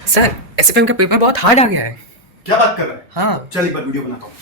Sir, SFM का paper बहुत hard आ गया है। क्या बात कर रहा है? हाँ। चल एक बार वीडियो बनाता हूँ।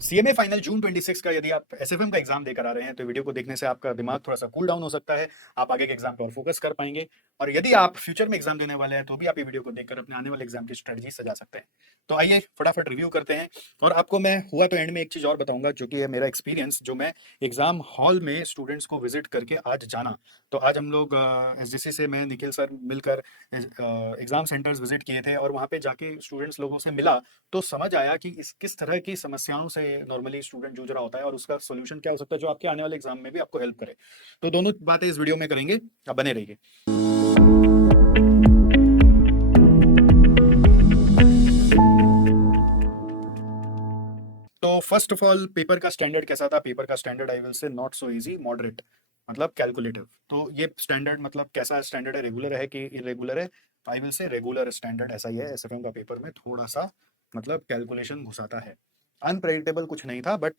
सीएमए फाइनल जून 26 का यदि आप एसएफएम का एग्जाम देकर आ रहे हैं तो वीडियो को देखने से आपका दिमाग थोड़ा सा कूल डाउन हो सकता है। आप आगे के एग्जाम पर और फोकस कर पाएंगे। और यदि आप फ्यूचर में एग्जाम देने वाले हैं तो भी आप ये वीडियो को देखकर अपने आने वाले एग्जाम की स्ट्रेटजी सजा सकते हैं। तो आइए फटाफट रिव्यू करते हैं। और आपको मैं हुआ तो एंड में एक चीज और बताऊंगा जो कि है मेरा एक्सपीरियंस, जो मैं एग्जाम हॉल में स्टूडेंट्स को विजिट करके आज जाना। तो आज हम लोग एसजीसी से मैं निखिल सर मिलकर एग्जाम सेंटर्स विजिट किए थे और वहाँ पे जाके स्टूडेंट्स लोगों से मिला। तो समझ आया कि इस किस तरह की समस्याओं से नॉर्मली स्टूडेंट जूझ रहा होता है और उसका सोल्यूशन क्या हो सकता है जो आपके आने वाले एग्जाम में भी आपको हेल्प करे। तो दोनों बातें इस वीडियो में करेंगे, आप बने रहिए। तो फर्स्ट ऑफ ऑल पेपर का स्टैंडर्ड कैसा था? पेपर का standard I will say not so easy, moderate, मतलब कैलकुलेटिव। तो ये स्टैंडर्ड मतलब कैसा स्टैंडर्ड है? रेगुलर है कि इरेगुलर है? I will say regular standard ऐसा ही है। एसएफएम का पेपर में थोड़ा सा मतलब कैलकुलेशन घुसाता है। अनप्रेडिक्टेबल कुछ नहीं था, बट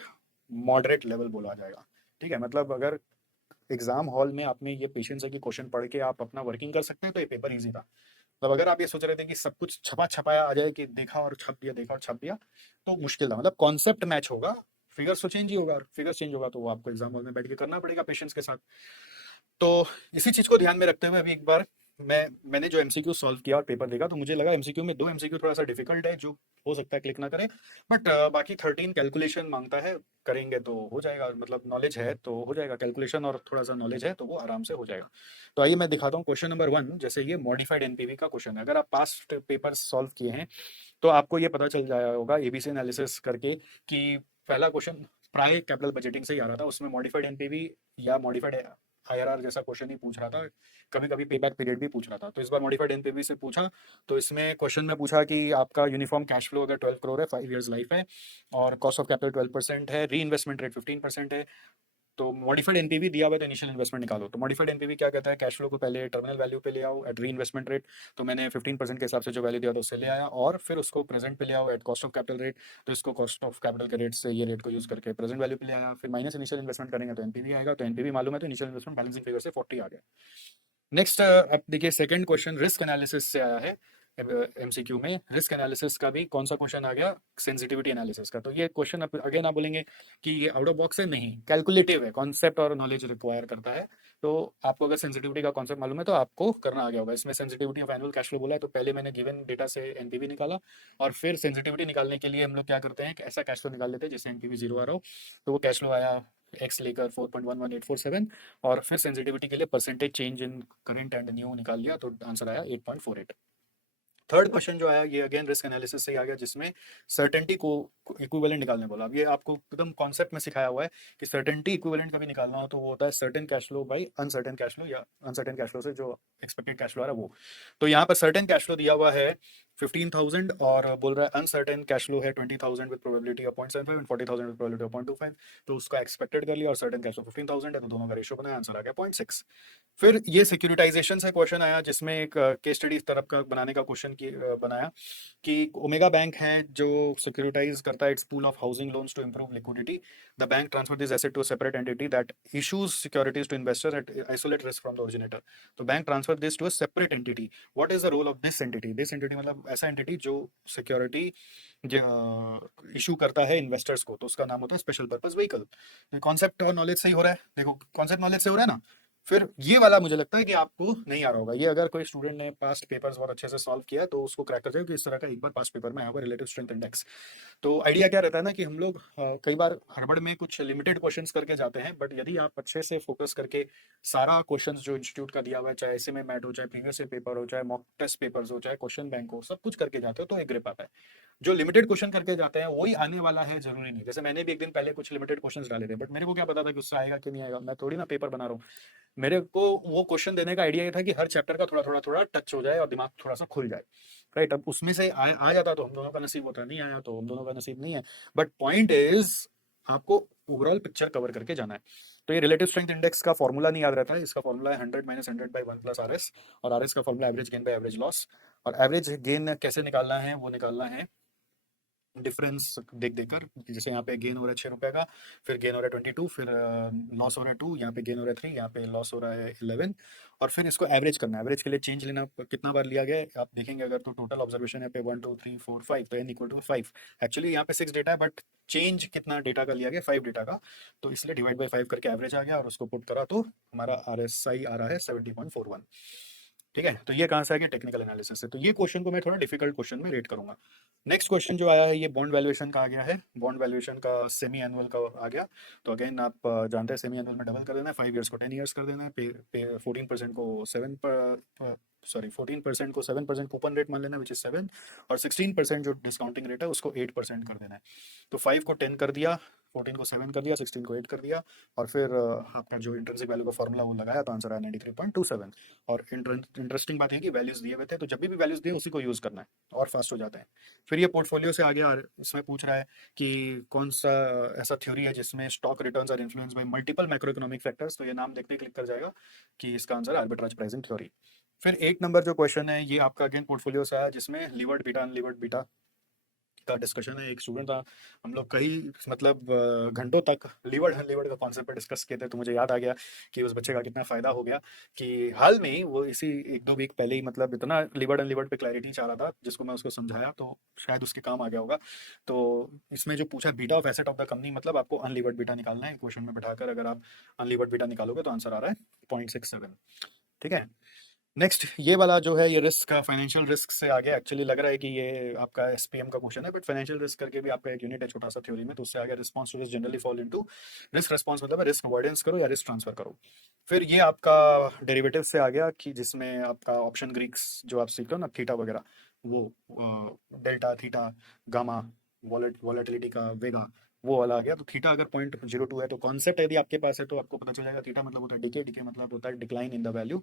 मॉडरेट लेवल बोला जाएगा। ठीक है, मतलब अगर एग्जाम हॉल में आप में ये पेशेंस है कि क्वेश्चन पढ़ के आप अपना वर्किंग कर सकते हैं तो ये पेपर इजी था। मतलब अगर आप ये सोच रहे थे कि सब कुछ छपा छपाया आ जाए कि देखा और छप दिया, देखा और छप दिया, तो मुश्किल था। मतलब कॉन्सेप्ट मैच होगा, फिगर्स तो चेंज ही होगा, और फिगर्स चेंज होगा तो वो आपको एग्जाम हॉल में बैठ के करना पड़ेगा पेशेंस के साथ। तो इसी चीज को ध्यान में रखते हुए अभी एक बार मैंने जो एमसीक्यू सॉल्व किया और पेपर देखा तो मुझे लगा एमसीक्यू में 2 एमसीक्यू थोड़ा सा डिफिकल्ट है, जो हो सकता है क्लिक ना करे। बट बाकी 13 कैलकुलेशन मांगता है, करेंगे तो हो जाएगा। मतलब नॉलेज है तो हो जाएगा, कैलकुलेशन और थोड़ा सा नॉलेज है तो वो आराम से हो जाएगा। तो आइए मैं दिखाता हूँ क्वेश्चन नंबर 1। जैसे ये मॉडिफाइड एनपीवी का क्वेश्चन है, अगर आप पास्ट पेपर सॉल्व किए हैं तो आपको ये पता चल जाया होगा एबीसी एनालिसिस करके कि पहला क्वेश्चन प्राय कैपिटल बजटिंग से ही आ रहा था। उसमें मॉडिफाइड एनपीवी या मॉडिफाइड आईआरआर जैसा क्वेश्चन ही पूछ रहा था, कभी कभी पेबैक पीरियड भी पूछ रहा था। तो इस बार मॉडिफाइड एनपीवी से पूछा। तो इसमें क्वेश्चन में पूछा कि आपका यूनिफॉर्म कैश फ्लो अगर 12 करोड़ है, 5 ईयर्स लाइफ है, और कॉस्ट ऑफ कैपिटल 12% है, री इन्वेस्टमेंट रेट 15% है। तो मॉडिफाइड एनपीवी दिया हुआ है तो इनिशियल इन्वेस्टमेंट निकालो। तो मॉडिफाइड एनपीवी क्या कहता है? कैश फ्लो को पहले टर्मिनल वैल्यू पे ले आओ एट री इन्वेस्टमेंट रेट। तो मैंने 15% के हिसाब से जो वैल्यू दिया था उससे ले आया, और फिर उसको प्रेजेंट पे ले आओ at cost of capital rate. तो इसको कॉस्ट ऑफ कैपिटल के रेट से ये रेट को यूज करके प्रेजेंट वैल्यू पे ले आया, फिर माइनस इनिशियल इन्वेस्टमेंट करेंगे तो एनपीवी आएगा। तो एनपीवी मालूम है तो इनिशियल इन्वेस्टमेंट बैलेंसिंग फिगर से 40 आ गया। नेक्स्ट अब देखिए सेकंड क्वेश्चन रिस्क एनालिसिस से आया है। एमसीक्यू में रिस्क एनालिसिस का भी कौन सा क्वेश्चन आ गया? सेंसिटिविटी एनालिसिस का। तो ये क्वेश्चन अगेन आप बोलेंगे कि ये आउट ऑफ बॉक्स है, नहीं, कैलकुलेटिव है, कॉन्सेप्ट और नॉलेज रिक्वायर करता है। तो आपको अगर सेंसिटिविटी का कॉन्सेप्ट मालूम है तो आपको करना आ गया होगा। इसमें sensitivity of annual cash flow बोला है, तो पहले मैंने गिवन डेटा से एनपीवी निकाला, और फिर सेंसिटिविटी निकालने के लिए हम लोग क्या करते हैं कि ऐसा कैश फ्लो निकाल लेते हैं जैसे एनपीवी जीरो आ रहा हो। तो वो कैश फ्लो आया एक्स लेकर 4.11847, और फिर सेंसिटिविटी के लिए percentage change in current and new निकाल लिया तो आंसर आया 8.48। थर्ड क्वेश्चन जो आया ये अगेन रिस्क एनालिसिस से ही आ गया, जिसमें सर्टेनिटी को इक्विवेलेंट निकालने बोला। अब ये आपको एकदम कॉन्सेप्ट में सिखाया हुआ है कि सर्टेनिटी इक्विवेलेंट कभी निकालना हो तो वो होता है certain cash flow by uncertain cash flow, या अनसर्टेन कैश फ्लो से जो एक्सपेक्टेड कैश फ्लो आ रहा है वो। तो यहाँ पर सर्टेन कैश फ्लो दिया हुआ है 15,000, और बोल रहा है अनसर्टेन कैश फ्लो है 20,000 with probability of 0.75 and 40,000 with probability of 0.25। तो उसका एक्सपेक्टेड कर लिया, और सर्टेन कैश फ्लो 15,000 है तो दोनों का रेशियो बनाया, आंसर आ गया 0.6। फिर ये सिक्योरिटाइजेशन से क्वेश्चन आया, जिसमें एक केस स्टडी इस तरफ का बनाने का क्वेश्चन की बनाया कि ओमेगा बैंक है जो सिक्योरिटाइज करता है its pool of housing loans to improve liquidity. The bank transfer this asset to a separate entity that issues securities to investors at isolate risk from the originator. तो bank transfer this to a separate entity. What is the role of this entity? This entity मतलब ऐसा entity जो security issue करता है investors को, तो उसका नाम होता है स्पेशल पर्पस व्हीकल। कॉन्सेप्ट और नॉलेज से ही हो रहा है, देखो कॉन्सेप्ट नॉलेज से हो रहा है ना। फिर ये वाला मुझे लगता है कि आपको नहीं आ रहा होगा। ये अगर कोई स्टूडेंट ने पास्ट पेपर्स बहुत अच्छे से सॉल्व किया है तो उसको क्रैक कर जाएगा कि इस तरह का एक बार पास्ट पेपर में आया हुआ रिलेटिव स्ट्रेंथ इंडेक्स। तो आइडिया क्या रहता है ना कि हम लोग कई बार हड़बड़ में कुछ लिमिटेड क्वेश्चंस करके जाते हैं, बट यदि आप अच्छे से फोकस करके सारा क्वेश्चंस जो इंस्टीट्यूट का दिया हुआ है, चाहे ऐसे में मैट हो, चाहे प्रीवियस पेपर हो, चाहे मॉक टेस्ट पेपर्स हो, चाहे क्वेश्चन बैंक हो, सब कुछ करके जाते हो तो एक ग्रिप आता है। जो लिमिटेड क्वेश्चन करके जाते हैं वही आने वाला है, जरूरी नहीं। जैसे मैंने भी एक दिन पहले कुछ लिमिटेड क्वेश्चंस डाले थे, बट मेरे को क्या पता था कि उससे आएगा कि नहीं आएगा, मैं थोड़ी ना पेपर बना रहा हूँ। मेरे को वो क्वेश्चन देने का आइडिया ये था कि हर चैप्टर का थोड़ा थोड़ा थोड़ा टच हो जाए और दिमाग थोड़ा सा खुल जाए। राइट, अब उसमें से आ जाता तो हम दोनों का नसीब होता, नहीं आया तो हम दोनों का नसीब नहीं है। बट पॉइंट इज आपको ओवरऑल पिक्चर कवर करके जाना है। तो ये रिलेटिव स्ट्रेंथ इंडेक्स का फॉर्मूला नहीं याद रहता है। इसका फॉर्मूला है 100 minus 100 by 1 plus R S, और आर एस का formula average gain by average loss. और एवरेज गेन कैसे निकालना है? वो निकालना है डिफरेंस देख देकर, जैसे यहाँ पे गेन हो रहा है 6 रुपए का, फिर गेन हो रहा है 22, फिर लॉस हो रहा है 2, यहाँ पे गेन हो रहा है 3, यहाँ पे लॉस हो रहा है 11, और फिर इसको एवरेज करना है। एवरेज के लिए चेंज लेना कितना बार लिया गया है आप देखेंगे अगर, तो टोटल ऑब्जर्वेशन है पे 1 2 3 4 5, तो n इक्वल टू 5। एक्चुअली यहाँ पे 6 डेटा है बट चेंज कितना डेटा का लिया गया, 5 डेटा का, तो इसलिए डिवाइड बाई 5 करके एवरेज आ गया और उसको पुट करा तो हमारा RSI आ रहा है 70.41। ठीक है, तो ये कहाँ से आ गया, टेक्निकल एनालिसिस से। तो ये क्वेश्चन को मैं थोड़ा डिफिकल्ट क्वेश्चन में रेट करूंगा। नेक्स्ट क्वेश्चन जो आया है ये बॉन्ड वैल्यूएशन का आ गया है, बॉन्ड वैल्यूएशन का सेमी एनुअल का आ गया। तो अगेन आप जानते हैं सेमी एनुअल में डबल कर देना है, 5 ईयर्स को 10 ईयर्स कर देना है, 14% को 7 14% को 7% कूपन रेट मान लेना विच इज 7, और 16% जो डिस्काउंटिंग रेट है उसको 8% कर देना है। तो 5 को 10 कर दिया, 14 को 7 कर दिया, 16 को 8 कर दिया, और फिर आपका जो इंट्रिंसिक वैल्यू का फॉर्मूला वो लगाया तो आंसर आया 93.27। और इंटरेस्टिंग बात है कि वैल्यूज दिए हुए थे, तो जब भी वैल्यूज दिए उसी को यूज करना है और फास्ट हो जाता है। फिर ये पोर्टफोलियो से आ गया और इसमें पूछ रहा है कि कौन सा ऐसा थ्योरी है जिसमें stock returns are influenced by multiple macro economic factors, तो ये नाम देखते ही क्लिक कर जाएगा कि इसका आंसर आर्बिट्राज प्राइसिंग थ्योरी। फिर 8 नंबर जो क्वेश्चन है ये आपका अगेन पोर्टफोलियो से आया, जिसमें लीवर्ड बीटा अनलीवर्ड बीटा का डिस्कशन है। एक स्टूडेंट था, हम लोग कई मतलब घंटों तक लीवर्ड अनलीवर्ड का कॉन्सेप्ट पर डिस्कस किए थे, तो मुझे याद आ गया कि उस बच्चे का कितना फायदा हो गया कि हाल में ही वो इसी 1-2 वीक पहले ही मतलब इतना लीवर्ड अनलीवर्ड पे क्लैरिटी चाह रहा था जिसको मैं उसको समझाया, तो शायद उसके काम आ गया होगा। तो इसमें जो पूछा beta of asset of the company, मतलब आपको अनलीवर्ड बीटा निकालना है क्वेश्चन में बिठाकर, अगर आप अनलीवर्ड बीटा निकालोगे तो आंसर आ रहा है 0.67। ठीक है, नेक्स्ट ये वाला जो है ये रिस्क का, फाइनेंशियल रिस्क से आगे एक्चुअली लग रहा है कि ये आपका एसपीएम का क्वेश्चन है, बट फाइनेंशियल रिस्क करके भी आपका एक यूनिट है छोटा सा थ्योरी में, तो उससे आगे response to risk generally fall into risk response, मतलब रिस्क अवॉइडेंस करो या रिस्क ट्रांसफर करो। फिर ये आपका डेरिवेटिव से आ गया कि जिसमें आपका ऑप्शन ग्रीक्स जो आप सीखते हो ना, थीटा वगैरह, वो डेल्टा थीटा गामा, वॉलेटिलिटी का वेगा, वो वाला आ गया। तो थीटा अगर 0.02 है तो कॉन्सेप्ट यदि आपके पास है तो आपको पता चल जाएगा, थीटा मतलब होता है डिके, डिके मतलब होता है डिक्लाइन इन द वैल्यू।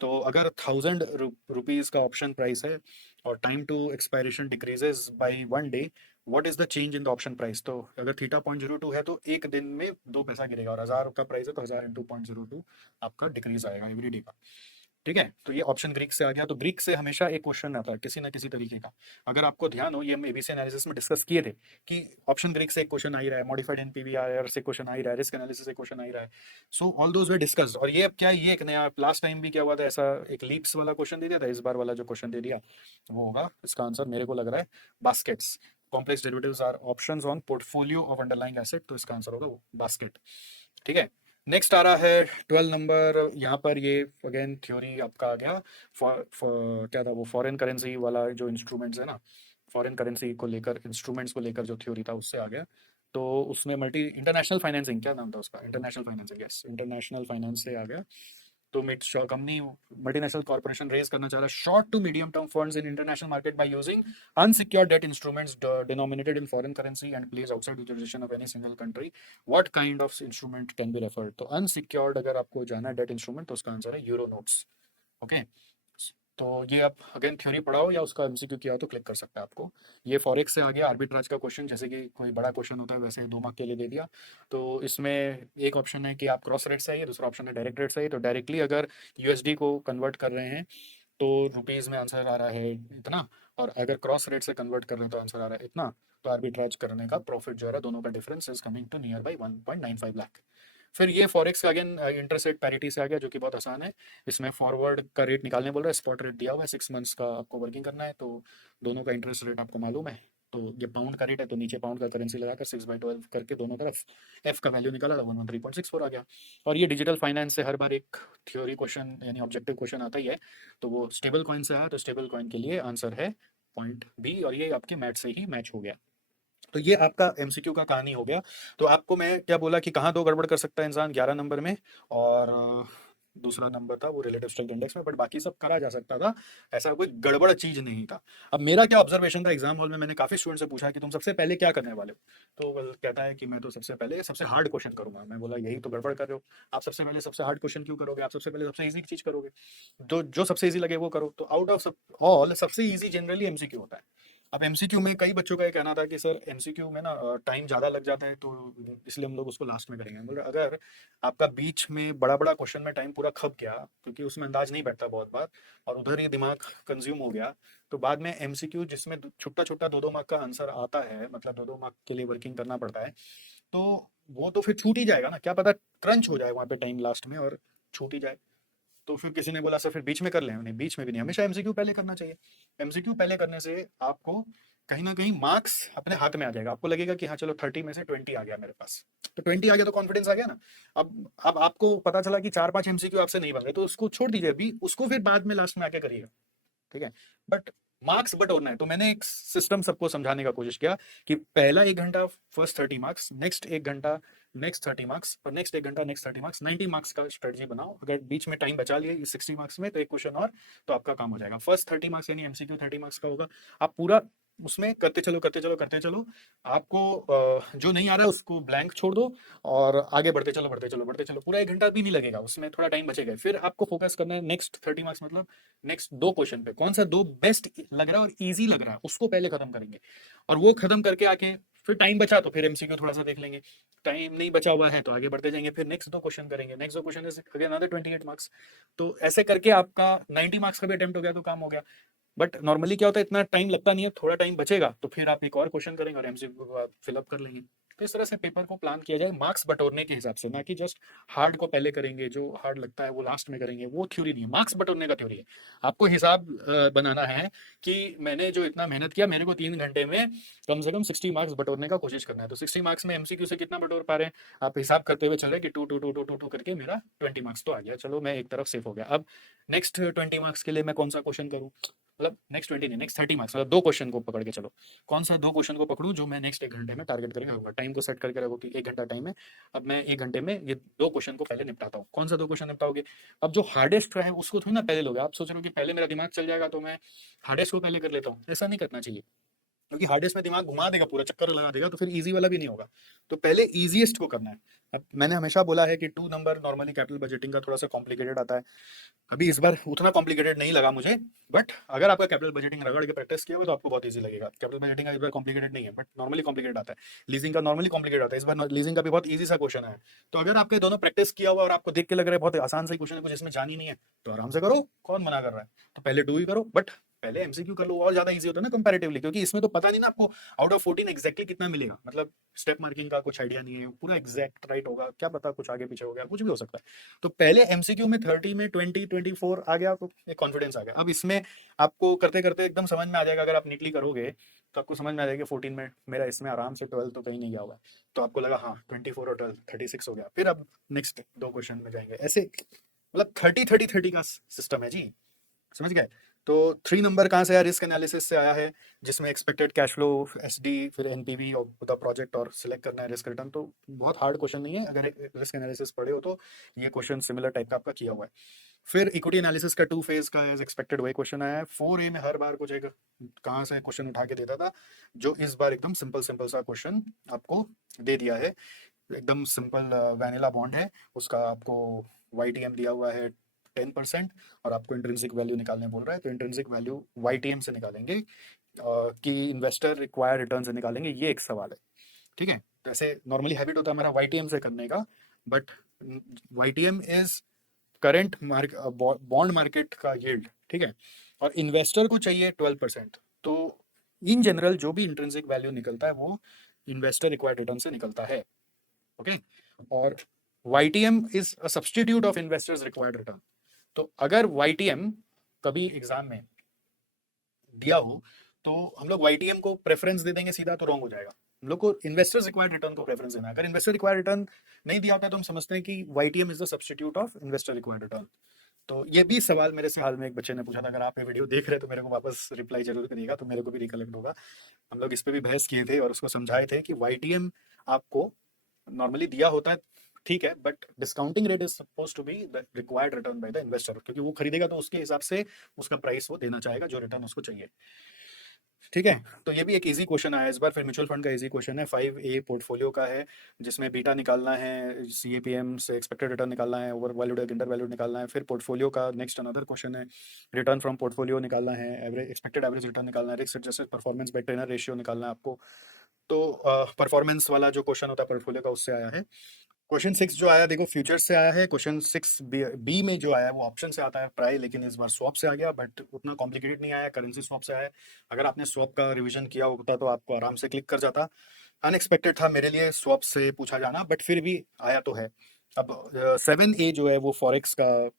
तो अगर 1000 रुपीज का ऑप्शन प्राइस है और time to expiration decreases by 1 day, what is the change in the option price. तो अगर थीटा 0.02 है तो एक दिन में 2 पैसा गिरेगा, और 1000 का प्राइस है तो 1000 इंटू 0.02 आपका डिक्रीज आएगा एवरी डे का। ठीक है, तो ये ऑप्शन ग्रीक से आ गया। तो ग्रीक से हमेशा एक क्वेश्चन आता है किसी ना किसी तरीके का, अगर आपको ध्यान हो ये हम एबीसी एनालिसिस में डिस्कस किए थे कि ऑप्शन ग्रीक से एक क्वेश्चन आ ही रहा है, मॉडिफाइड एनपीवी से क्वेश्चन आ ही रहा है, रिस्क एनालिसिस से क्वेश्चन आ ही रहा है। So all those way discussed. और ये अब क्या है, ये एक नया, लास्ट टाइम भी क्या हुआ था ऐसा, एक लीप्स वाला क्वेश्चन दे दिया था, इस बार वाला जो क्वेश्चन दे दिया वो होगा इसका आंसर, मेरे को लग रहा है baskets, complex derivatives are options on portfolio of underlying asset, तो इसका आंसर होगा वो बास्केट। ठीक है, नेक्स्ट आ रहा है 12 नंबर। यहाँ पर ये अगेन थ्योरी आपका आ गया, क्या था वो, फॉरेन करेंसी वाला जो इंस्ट्रूमेंट्स है ना, फॉरेन करेंसी को लेकर, इंस्ट्रूमेंट्स को लेकर जो थ्योरी था उससे आ गया। तो उसमें मल्टी इंटरनेशनल फाइनेंसिंग, क्या नाम था उसका, international financing, yes international finance से आ गया। तो कंपनी मल्टीनेशनल कॉर्पोरेशन रेज करना चाह रहा है short to medium term funds in international market by using unsecured debt instruments denominated in foreign currency and placed outside the jurisdiction of any single country. What kind of instrument can be referred? तो unsecured अगर आपको जाना है debt instrument तो उसका answer है euro notes. Okay, तो ये आप अगेन थ्योरी पढ़ाओ या उसका एमसीक्यू किया हो तो क्लिक कर सकते हैं आपको। ये फॉरेक्स से आ गया, आर्बिट्राज का क्वेश्चन, जैसे कि कोई बड़ा क्वेश्चन होता है वैसे 2 मार्क के लिए दे दिया। तो इसमें एक ऑप्शन है कि आप क्रॉस रेट से आइए, दूसरा ऑप्शन है डायरेक्ट रेट से आइए। तो डायरेक्टली अगर यूएसडी को कन्वर्ट कर रहे हैं तो रुपीज़ में आंसर आ रहा है इतना, और अगर क्रॉस रेट से कन्वर्ट कर रहे हैं तो आंसर आ रहा है इतना। तो आर्बिट्राज करने का प्रॉफिट जो है दोनों का difference is coming to near by 1.95 lakh. फिर ये फॉरेक्स का अगेन इंटरेस्ट रेट पैरिटी से आ गया, जो कि बहुत आसान है। इसमें फॉरवर्ड का रेट निकालने बोल रहा है, स्पॉट रेट दिया हुआ है, 6 मंथ्स का आपको वर्किंग करना है, तो दोनों का इंटरेस्ट रेट आपको मालूम है। तो ये पाउंड का रेट है तो नीचे पाउंड का करेंसी लगाकर 6/12 करके दोनों तरफ एफ का वैल्यू निकाला था 113.64 आ गया। और ये डिजिटल फाइनेंस से हर बार एक थ्योरी क्वेश्चन यानी ऑब्जेक्टिव क्वेश्चन आता ही है, तो वो स्टेबल कॉइन से आया, तो स्टेबल कॉइन के लिए आंसर है पॉइंट बी, और ये आपके मैथ से ही मैच हो गया। तो ये आपका एमसीक्यू का कहानी हो गया। तो आपको मैं क्या बोला कि कहाँ 2 गड़बड़ कर सकता है इंसान, 11 नंबर में, और दूसरा नंबर था वो रिलेटिव स्ट्रेंथ इंडेक्स में, बट बाकी सब करा जा सकता था, ऐसा कोई गड़बड़ चीज नहीं था। अब मेरा क्या ऑब्जर्वेशन था एग्जाम हॉल में, मैंने काफी स्टूडेंट से पूछा कि तुम सबसे पहले क्या करने वाले हो, तो वो कहता है कि मैं तो सबसे पहले सबसे हार्ड क्वेश्चन करूंगा। मैं बोला यही तो गड़बड़ कर रहे हो, आप सबसे पहले सबसे हार्ड क्वेश्चन क्यों करोगे, आप सबसे पहले सबसे इजी चीज करोगे, जो जो सबसे इजी लगे वो करो। तो आउट ऑफ ऑल सबसे इजी जनरली एमसीक्यू होता है। अब एमसीक्यू में कई बच्चों का ये कहना था कि सर एमसीक्यू में ना टाइम ज़्यादा लग जाता है, तो इसलिए हम लोग उसको लास्ट में करेंगे। मगर अगर आपका बीच में बड़ा बड़ा क्वेश्चन में टाइम पूरा खप गया, क्योंकि उसमें अंदाज नहीं बैठता बहुत बार, और उधर ही दिमाग कंज्यूम हो गया, तो बाद में एमसीक्यू जिसमें छोटा छोटा 2-2 मार्क का आंसर आता है, मतलब 2-2 मार्क के लिए वर्किंग करना पड़ता है, तो वो तो फिर छूट ही जाएगा ना, क्या पता क्रंच हो जाए वहाँ पे टाइम लास्ट में और छूट ही जाए। तो फिर किसी ने बोला सर फिर बीच में कर लें, नहीं बीच में भी नहीं, हमेशा एमसीक्यू पहले करना चाहिए। एमसीक्यू पहले करने से आपको कहीं ना कहीं मार्क्स अपने हाथ में आ जाएगा, आपको लगेगा कि हाँ चलो 30 में से 20 आ गया मेरे पास, तो 20 आ गया तो कॉन्फिडेंस आ गया ना। अब आपको पता चला कि 4-5 एमसीक्यू आपसे नहीं बन रहे, तो उसको छोड़ दीजिए अभी, उसको फिर बाद में लास्ट में आके करिएगा, ठीक है। बट मार्क्स बटोरना है, तो मैंने एक सिस्टम सबको समझाने का कोशिश किया कि पहला 1 घंटा फर्स्ट 30 मार्क्स, नेक्स्ट 1 घंटा नेक्स्ट 30 मार्क्स, और नेक्स्ट 1 घंटा नेक्स्ट 30 मार्क्स, 90 मार्क्स का स्ट्रेटजी बनाओ। अगर बीच में टाइम बचा लिए 60 मार्क्स में, तो एक क्वेश्चन और, तो आपका काम हो जाएगा। फर्स्ट 30 मार्क्स यानी एमसीक्यू 30 मार्क्स का होगा, आप पूरा उसमें करते चलो करते चलो करते चलो। आपको जो नहीं आ रहा है उसको ब्लैंक छोड़ दो, और आगे बढ़ते चलो बढ़ते चलो बढ़ते चलो। पूरा 1 घंटा भी नहीं लगेगा, उसमें थोड़ा टाइम बचेगा। फिर आपको फोकस करना है नेक्स्ट 30 मार्क्स, मतलब नेक्स्ट 2 क्वेश्चन पे, कौन सा 2 बेस्ट लग रहा है और इजी लग रहा है उसको पहले खत्म करेंगे, और वो खत्म करके आके फिर टाइम बचा तो फिर एमसीक्यू थोड़ा सा देख लेंगे। टाइम नहीं बचा हुआ है तो आगे बढ़ते जाएंगे, फिर नेक्स्ट 2 क्वेश्चन करेंगे, next 2 question is again another 28 marks. तो ऐसे करके आपका 90 मार्क्स का भी अटेम्प्ट हो गया, तो काम हो गया। बट नॉर्मली क्या होता है, इतना टाइम लगता नहीं है, थोड़ा टाइम बचेगा तो फिर आप एक और क्वेश्चन करेंगे और एमसीक्यू को आप फिलअप कर लेंगे। तो इस तरह से पेपर को प्लान किया जाए मार्क्स बटोरने के हिसाब से, ना कि जस्ट हार्ड को पहले करेंगे, जो हार्ड लगता है वो लास्ट में करेंगे। वो थ्योरी नहीं है, मार्क्स बटोरने का थ्योरी है। आपको हिसाब बनाना है कि मैंने जो इतना मेहनत किया, मेरे को 3 घंटे में कम से कम 60 मार्क्स बटोरने का कोशिश करना है। तो 60 मार्क्स में एमसीक्यू से कितना बटोर पा रहे हैं, आप हिसाब करते हुए चल रहे हैं कि 2 2 2 2 2 2 करके मेरा 20 मार्क्स तो आ गया, चलो मैं एक तरफ सेफ हो गया। अब नेक्स्ट 20 मार्क्स के लिए मैं कौन सा क्वेश्चन करूँ, मतलब नेक्स्ट 20 नहीं, नेक्स्ट 30 मार्क्स, मतलब 2 क्वेश्चन को पकड़ के चलो। कौन सा 2 क्वेश्चन को पकड़ूं जो मैं नेक्स्ट 1 घंटे में टारगेट करके रखूंगा। टाइम को सेट करके रखो कि 1 घंटा टाइम है, अब मैं 1 घंटे में ये 2 क्वेश्चन को पहले निपटाता हूँ। कौन सा 2 क्वेश्चन निपटाओगे, अब जो हार्डेस्ट है उसको थोड़ी ना पहले लोगे। आप सोच रहे हो कि पहले मेरा दिमाग चल जाएगा तो मैं हार्डेस्ट को पहले कर लेता हूँ, ऐसा नहीं करना चाहिए, क्योंकि हार्डेस्ट में दिमाग घुमा देगा, पूरा चक्कर लगा देगा, तो फिर इजी वाला भी नहीं होगा। तो पहले इजीएस्ट को करना है। अब मैंने हमेशा बोला है कि 2 नंबर नॉर्मली कैपिटल बजटिंग का थोड़ा सा कॉम्प्लिकेटेड आता है। अभी इस बार उतना कॉम्प्लिकेटेड नहीं लगा मुझे, बट अगर आपका कैपिटल बजटिंग रगड़ के प्रैक्टिस किया हो तो आपको बहुत इजी लगेगा। कैपिटल बजटिंग का इस बार कॉम्प्लिकेटेड नहीं है, बट नॉर्मली कॉम्प्लिकेटेड आता है। लीजिंग का नॉर्मली कॉम्प्लिकेटेड आता है, इस बार लीजिंग का भी बहुत इजी सा क्वेश्चन है। तो अगर आपके दोनों प्रैक्टिस किया हुआ और आपको देख के लग रहा है बहुत आसान सा क्वेश्चन है, कुछ इसमें जान ही नहीं है, तो आराम से करो, कौन मना कर रहा है। तो पहले डू ही करो, बट पहले एमसीक्यू कर लो, और ज्यादा इजी होता है ना कंपैरेटिवली, क्योंकि इसमें तो पता नहीं ना आपको आउट ऑफ 14 एग्जैक्टली कितना मिलेगा, मतलब स्टेप मार्किंग का कुछ आइडिया नहीं है, पूरा एग्जैक्ट राइट होगा क्या पता, कुछ आगे पीछे हो गया, कुछ भी हो सकता है। तो पहले एमसीक्यू में 30 में 20-24 आ गया तो एक कॉन्फिडेंस आ गया। अब इसमें आपको करते करते एकदम समझ में आ जाएगा, अगर आप नीटली करोगे तो आपको समझ में आ जाएगा 14 में मेरा इसमें आराम से 12 तो कहीं नहीं गया हुआ है। तो आपको लगा हाँ 24 और 12 36 हो गया, फिर अब नेक्स्ट 2 क्वेश्चन में जाएंगे, ऐसे मतलब 30-30-30 का सिस्टम है जी, समझ गए। तो 3 नंबर कहाँ से आया, रिस्क एनालिसिस से आया है, जिसमें एक्सपेक्टेड कैश फ्लो, एसडी, फिर एनपीवी ऑफ द प्रोजेक्ट, और सिलेक्ट करना है रिस्क रिटर्न। तो बहुत हार्ड क्वेश्चन नहीं है, अगर रिस्क एनालिसिस पढ़े हो तो ये क्वेश्चन सिमिलर टाइप का आपका किया हुआ है। फिर इक्विटी एनालिसिस का 2 फेज का एज एक्सपेक्टेड वही क्वेश्चन आया है। 4A में हर बार कुछ एक कहाँ से क्वेश्चन उठा के देता था, जो इस बार एकदम सिंपल सिंपल सा क्वेश्चन आपको दे दिया है। एकदम सिंपल वैनिला बॉन्ड है, उसका आपको YTM दिया हुआ है 10%, और आपको इंट्रिंसिक वैल्यू निकालने बोल रहा है, तो इंट्रिंसिक वैल्यू YTM से निकालेंगे कि इन्वेस्टर रिक्वायर रिटर्न से निकालेंगे, ये एक सवाल है, ठीक है। तो ऐसे नॉर्मली हैबिट होता है हमारा YTM से करने का, but YTM is current market, bond market का यील्ड, ठीक है, और इन्वेस्टर को चाहिए 12%। तो इन जनरल जो भी इंट्रिंसिक वैल्यू निकलता है वो इन्वेस्टर रिक्वायर्ड रिटर्न से निकलता है, ओके। और YTM is a substitute of investors required return. तो अगर YTM कभी एग्जाम में दिया हो तो हम लोग YTM को प्रेफरेंस दे देंगे सीधा, तो रॉन्ग हो जाएगा। हम लोग को इन्वेस्टर्स रिक्वायर्ड रिटर्न को प्रेफरेंस देना है। अगर इन्वेस्टर रिक्वायर्ड रिटर्न नहीं दिया होता है तो हम समझते हैं कि YTM is the substitute of investor required return. तो ये भी सवाल मेरे से हाल में एक बच्चे ने पूछा था, अगर आप ये वीडियो देख रहे हैं तो मेरे को वापस रिप्लाई जरूर करिएगा, तो मेरे को भी रिकलेक्ट होगा। हम लोग इस पे भी बहस किए थे और उसको समझाए थे कि YTM आपको नॉर्मली दिया होता है, ठीक है, but discounting rate is suppose to be the required return by the investor, क्योंकि वो खरीदेगा तो उसके हिसाब से उसका प्राइस वो देना चाहेगा जो रिटर्न उसको चाहिए। ठीक है, तो ये भी एक इजी क्वेश्चन आया इस बार। फिर म्यूचुअल फंड का इजी क्वेश्चन है, 5A पोर्टफोलियो का है, जिसमें बीटा निकालना है, CAPM से एक्सपेक्टेड रिटर्न निकालना है, ओवर वैल्यूड इंटर वैल्यूड निकालना है। फिर पोर्टफोलियो का नेक्स्ट अनदर क्वेश्चन है, रिटर्न फ्रॉम पोर्टफोलियो निकालना है, एवरेज एक्सपेक्टेड एवरेज रिटर्न निकालना है, risk adjusted performance by trainer ratio निकालना है आपको। तो परफॉर्मेंस वाला जो क्वेश्चन होता है पोर्टफोलियो का, उससे आया है। क्वेश्चन 6 जो आया देखो फ्यूचर से आया है। क्वेश्चन 6 बी में जो आया है वो ऑप्शन से आता है प्राय, लेकिन इस बार स्वैप से आ गया, बट उतना कॉम्प्लिकेटेड नहीं आया, करेंसी स्वैप से आया है। अगर आपने स्वैप का रिवीजन किया होता तो आपको आराम से क्लिक कर जाता। अनएक्सपेक्टेड था मेरे लिए स्वैप से पूछा जाना, बट फिर भी आया तो है। अब 7A जो है वो फॉरेक्स का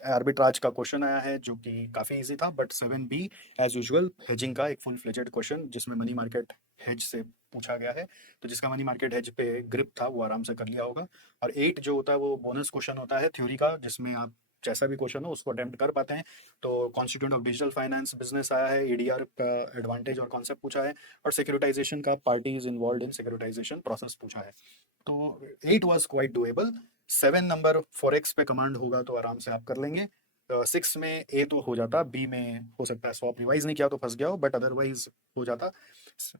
आर्बिट्राज का क्वेश्चन आया है, जो कि काफ़ी इजी था। But 7B as usual hedging का एक फुल फ्लेजेड क्वेश्चन, जिसमें मनी मार्केट हेज से पूछा गया है। तो जिसका मनी मार्केट हेज पे ग्रिप था वो आराम से कर लिया होगा। और 8 जो होता है वो बोनस क्वेश्चन होता है थ्योरी का, जिसमें आप जैसा भी क्वेश्चन हो उसको अटेम्प्ट कर पाते हैं। तो constituent of digital finance business आया है, ADR का एडवांटेज और कॉन्सेप्ट पूछा है, और सिक्योरिटाइजेशन का parties involve in securitization process पूछा है। तो 8 was quite doable. 7 number forex पे कमांड होगा तो आराम से आप कर लेंगे। 6 में ए तो हो जाता, बी में हो सकता है स्वैप रिवाइज नहीं किया तो फंस गया हो, बट अदरवाइज हो जाता।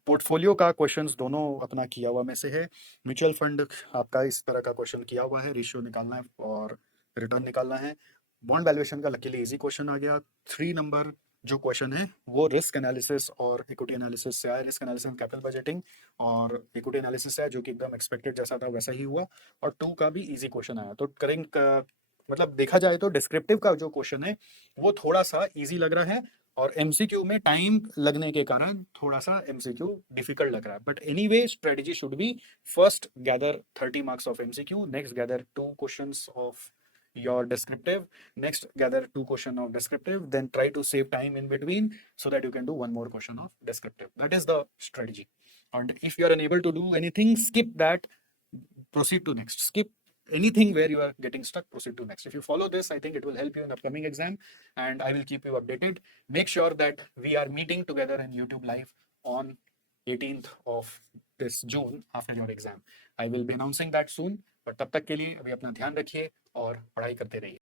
पोर्टफोलियो का क्वेश्चंस दोनों अपना किया हुआ में से है। म्यूचुअल फंड आपका इस तरह का क्वेश्चन किया हुआ है, रेशियो निकालना है और रिटर्न निकालना है। बॉन्ड वैल्यूएशन का लकीली इजी क्वेश्चन आ गया। 3 नंबर जो क्वेश्चन है वो रिस्क एनालिसिस और इक्विटी एनालिसिस से आया, रिस्क एनालिसिस कैपिटल बजटिंग और इक्विटी एनालिसिस है, जो कि एकदम एक्सपेक्टेड जैसा था वैसा ही हुआ। और 2 का भी इजी क्वेश्चन आया। तो करेंट मतलब देखा जाए तो डिस्क्रिप्टिव का जो क्वेश्चन है वो थोड़ा सा इजी लग रहा है, और MCQ में टाइम लगने के कारण थोड़ा सा MCQ डिफिकल्ट लग रहा है। But anyway strategy should be, first gather 30 marks of MCQ, next gather 2 questions of your descriptive, next gather 2 question of descriptive, then try to save time in between so that you can do one more question of descriptive. That is the strategy. And if you are unable to do anything, skip that, proceed to next. Skip anything where you are getting stuck, proceed to next. If you follow this, I think it will help you in upcoming exam, and I will keep you updated. Make sure that we are meeting together in YouTube live on 18th of this June after your exam. I will be announcing that soon, but तब तक के लिए अभी अपना ध्यान रखिए और पढ़ाई करते रहिए।